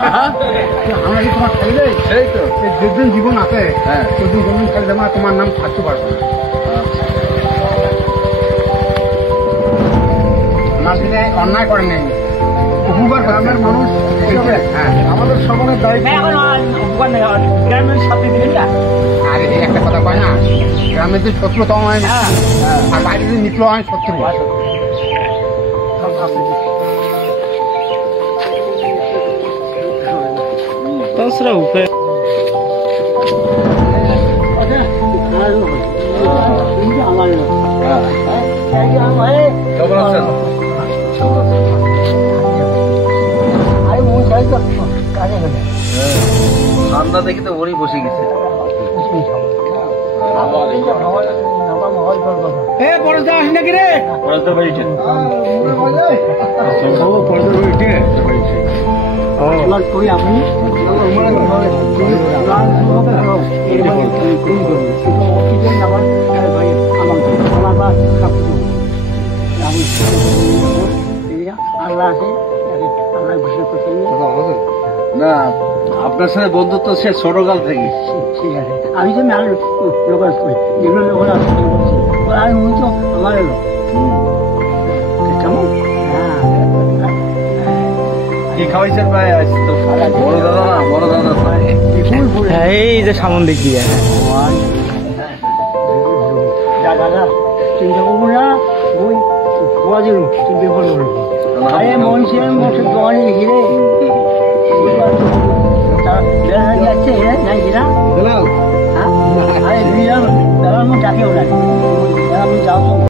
আমরা কি তোমার খাইলে এই তো যেদিন জীবন আছে সেদিন কোনদিন খাইলে দেবো না, তোমার নাম থাকতে পারবে না। আমার দিনে অন্যায় করে নেই, উপকার গ্রামের মানুষ আমাদের সকলের দায়িত্ব। গ্রামের সাথে দিলেন না, আরে একটা কথা কয় না, গ্রামের যে শত্রুতম হয় আর বাইরে যে মিত্র হয় শত্রু। তাছাড়া উপায় ঠান্ডা দেখে তো ওরই বসে গেছে। নাকি রে আপনি না, আপনার সাথে বন্ধুত্ব সে ছোটকাল থেকে। ঠিক আছে, আমি তো লোকাল করি, যেগুলো লোকাল আমি তো আমার এলো কেমন কি খাওয়াইছেন ভাই? আজ তো বড় দাদা না, বড় দাদা এই যে সামন দিক দিয়ে দাদা চিন্তা করবো না, বই ধোয়া দিল চিন্তা করবো। আরে মহিষের মোটর দোকানে দেখি রে যাচ্ছে নাকি না, আরে দুই দাদা ডাকে ওরা আমি যাও।